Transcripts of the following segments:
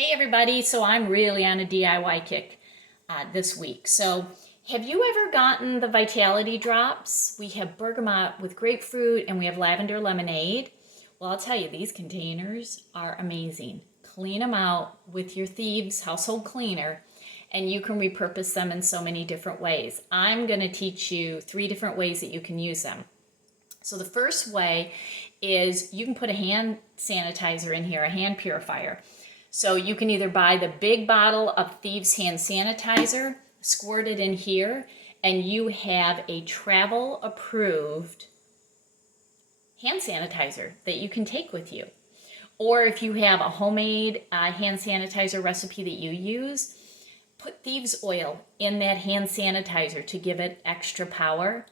Hey everybody, so I'm really on a DIY kick this week. So have you ever gotten the Vitality Drops? We have bergamot with grapefruit and we have lavender lemonade. Well, I'll tell you, these containers are amazing. Clean them out with your Thieves Household Cleaner and you can repurpose them in so many different ways. I'm going to teach you 3 different ways that you can use them. So the first way is you can put a hand sanitizer in here, a hand purifier. So you can either buy the big bottle of Thieves Hand Sanitizer, squirt it in here, and you have a travel approved hand sanitizer that you can take with you. Or if you have a homemade hand sanitizer recipe that you use, put thieves oil in that hand sanitizer to give it extra power.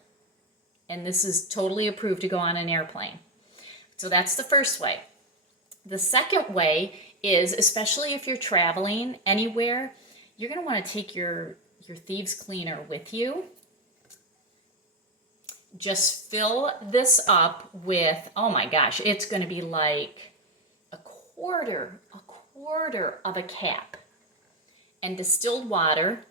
And this is totally approved to go on an airplane. So that's the first way. The second way is, especially if you're traveling anywhere, you're going to want to take your Thieves Cleaner with you. Just fill this up with, oh my gosh, it's going to be like a quarter of a cap. And distilled water,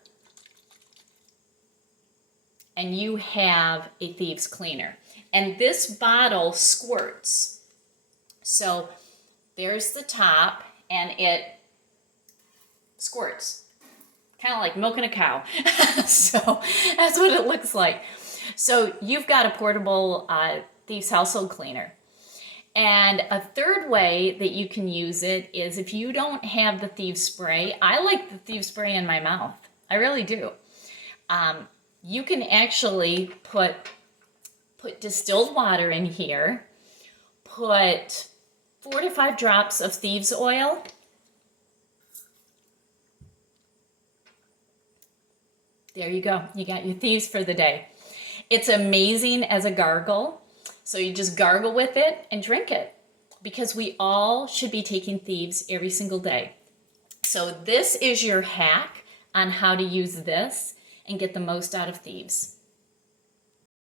and you have a Thieves Cleaner. And this bottle squirts. So there's the top, and it squirts. Kind of like milking a cow. So that's what it looks like. So you've got a portable Thieves Household Cleaner. And a third way that you can use it is if you don't have the Thieves Spray. I like the Thieves Spray in my mouth. I really do. You can actually put distilled water in here, put 4 to 5 drops of thieves oil, there you go. You got your thieves for the day. It's amazing as a gargle. So you just gargle with it and drink it because we all should be taking thieves every single day. So this is your hack on how to use this and get the most out of thieves.